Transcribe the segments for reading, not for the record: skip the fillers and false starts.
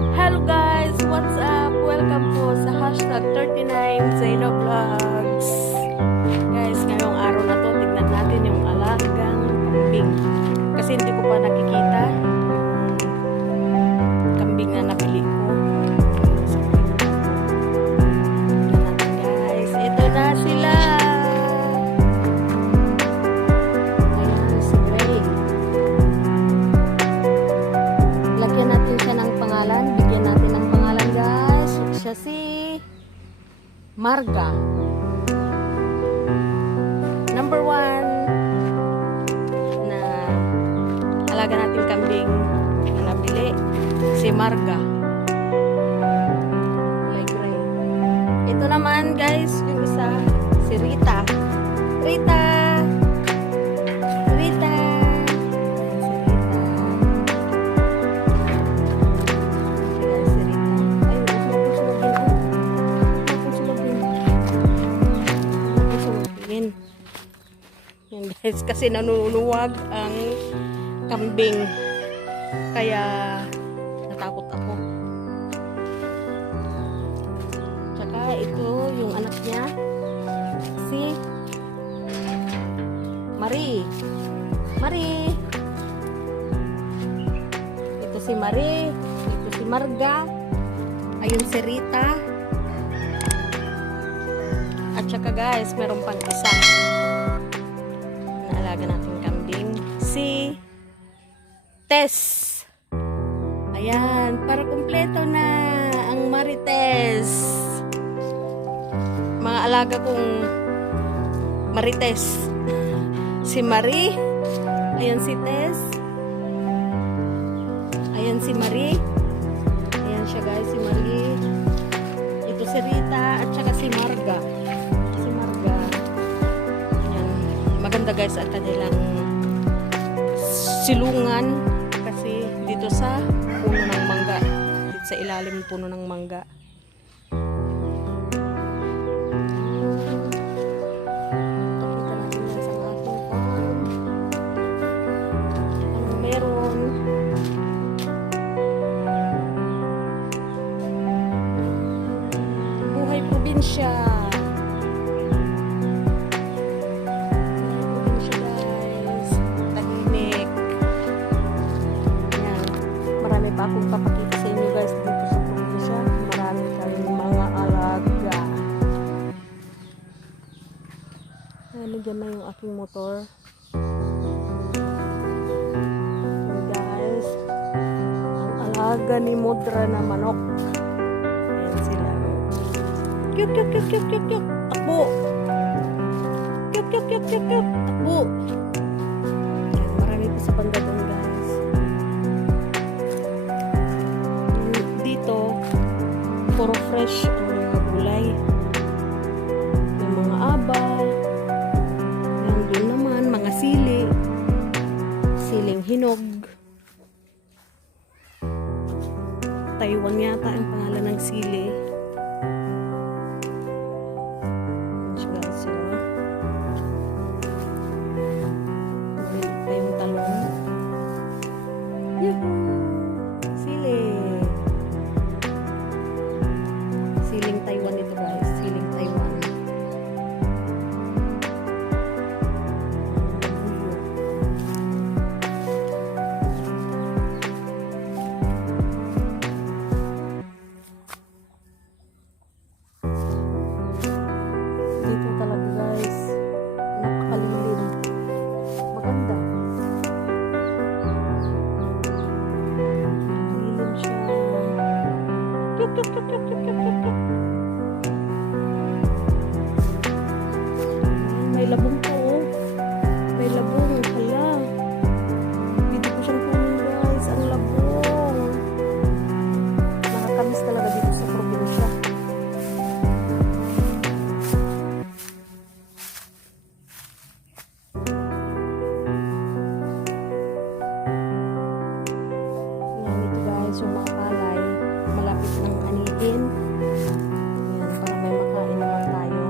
Hello guys! What's up? Welcome po sa hashtag 39 Zaino Vlogs. Guys, ngayong araw na to, tignan natin yung alagang kambing. Kasi hindi ko pa nakikita yung kambing na nabili ko. Tignan natin guys. Ito na sila! Ayan, si Gray. Lagyan natin siya ng pangalan. Bigyan natin ng pangalan guys. Siya si Marga. Number 1 na alaga natin kambing na nabili. Si Marga. Kulay gray. Ito naman guys, yung isa, si Rita. Rita! Rita! Yan guys, kasi nanuluwag ang kambing, kaya natakot ako. Tsaka ito yung anak niya, si Marie. Marie, ito si Marie, ito si Marga, ayun si Rita, at saka guys, meron pang isa naalaga natin kambing, si Tess. Ayan, para kumpleto na ang Marites. Mga alaga kong Marites. Si Marie, ayan si Tess, ayan si Marie, ayan siya guys, si Marie, ito si Rita, at saka si Marga. Maganda guys ang kanilang silungan kasi dito sa puno ng mangga, dito sa ilalim ng puno ng mangga. Pakita natin yan sa ating farm. Anong meron? Buhay probinsya. Akong papakita sa inyo guys dito sa probinsya. Marami kayong mga alaga. Nandiyan na yung aking motor. And guys, ang alaga ni Mudra na manok. Ayan sila. Kyuk, kyuk, kyuk, kyuk, kyuk, kyuk. Takbo. Kyuk, kyuk, kyuk, kyuk, kyuk. Takbo. Ayan, marami pa sa banda doon guys. Puro fresh ang mga gulay. May mga aba. Nandun naman mga sili. Siling hinog. Taiwan yata ang pangalan ng sili. Maliit pa yung talong. Yahoo! Siling Taiwan ito guys, siling Taiwan. Dito talaga guys, napakalimlim. Maganda. Lilim siya. Kyuk, kyuk, kyuk, kyuk, kyuk, kyuk, kyuk. May labong po. May labong. Hala. Dito ko siyang kunin guys. Ang labong. Nakakamiss talaga dito sa probinsya. Yan ito guys. Yung mga palay. Malapit ng anihin. Yan. Para may makain naman tayo.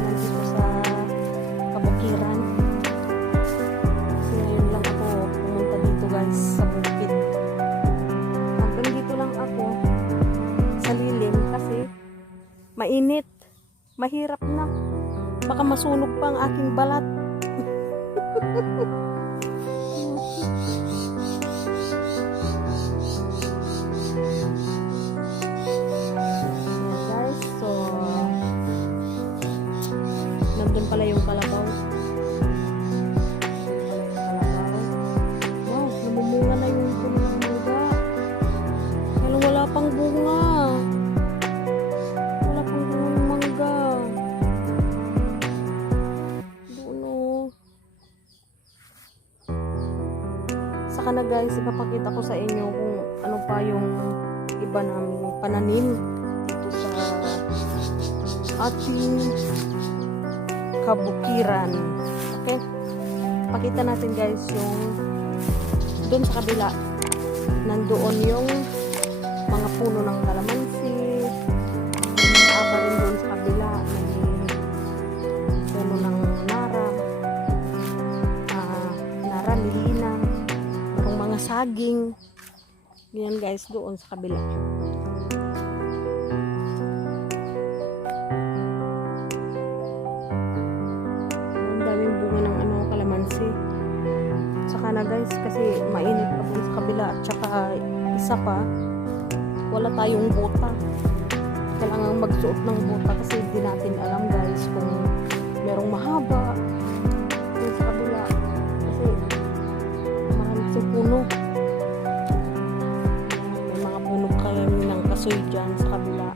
Nandito sa kabukiran. Mainit. Mahirap na. Baka masunog pa ang aking balat. Ayan guys, so nandun pala yung kalabaw. Wow, namumunga na yung puno ng mangga. Pero wala pang bunga. Wala pang bunga ng mangga. Doon oh. Saka na guys, ipapakita ko sa inyo kung ano pa yung iba naming pananim dito sa ating kabukiran. Okay? Pakita natin guys yung doon sa kabila. Nandoon yung mga puno ng kalamansi. May aba rin doon sa kabila. May puno ng nara. Nara, lilina. Merong mga saging. Yan guys, doon sa kabila. Ang daming bunga ng kalamansi. Saka na guys, kasi mainit pa doon sa kabila. At saka isa pa, wala tayong bota. Kailangan magsuot ng bota kasi hindi natin alam guys kung merong mahaba doon sa kabila. Kasi marami sa puno. May mga puno kaya ng kasoy dyan sa kabila.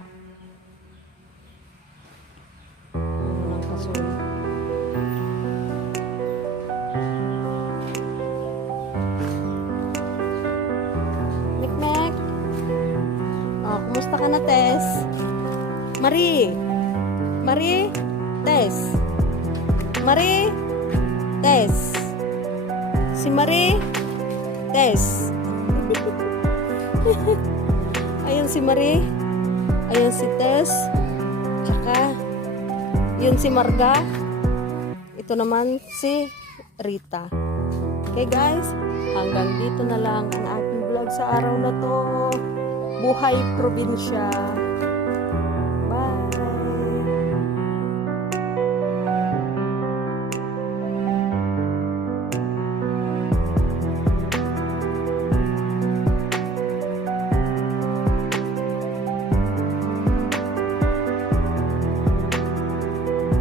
Puno ng kasoy. Mek-mek! Oh, kumusta ka na, Tess? Marie! Marie! Tess! Marie! Tess! Si Marie! Tess! Ayun si Marie. Ayun si Tess. Tsaka, yun si Marga. Ito naman si Rita. Okay guys, hanggang dito na lang ang ating vlog sa araw na to. Buhay probinsya.